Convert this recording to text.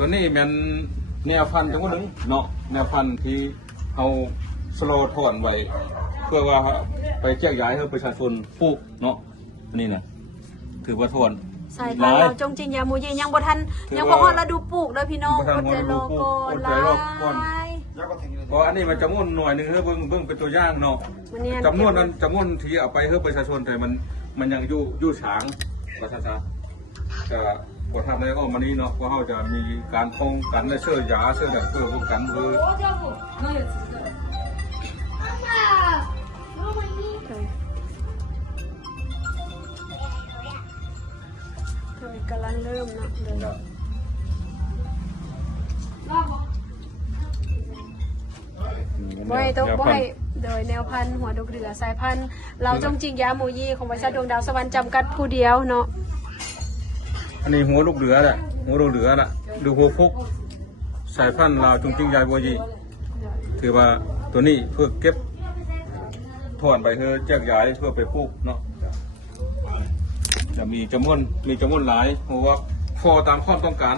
ตัวนี้มันแนวพันธุ์จังหวะนึงเนาะแนวพันธุ์ที่เอาสโลว์ถอนไว้เพื่อว่าไปแจกย้ายให้ประชาชนปลูกเนาะนี่นะถือว่าถอน ใส่ค่ะเราจงจริงยามูยียังบ่ทันยังบ่ฮอดฤดูปลูกเลยพี่น้องอดใจรอก่อนหลาย เพราะอันนี้มันจำนวนหน่อยหนึ่งเฮ้ยเบิ่งเป็นตัวอย่างเนาะจำนวนนั้นจำนวนที่เอาไปเฮ้ยประชาชนแต่มันยังยู่ฉางประชาชนจะบททำอะไรก็มานี้เนาะเพราะเขาจะมีการป้องกันและเชื่อยาเชื่อแบบเพื่อป้องกันคือกำลังเริ่มเนาะบ่ให้ต้องบ่ให้โดยแนวพันธุ์หัวดกเดือสายพันธุ์เราจงจริงยามูยีของบริษัทดวงดาวสวรรค์จำกัดผู้เดียวเนาะอันนี้หัวลูกเหลือแหละหัวลูกเหลือแหละดูหัวพุกสายพันธุ์เราจงจริงยายบัวยีถือว่าตัวนี้เพื่อเก็บถอนไปเพื่อแจกย้ายเพื่อไปปลูกเนาะจะมีจำนวนหลายเพราะว่าพอตามความต้องการ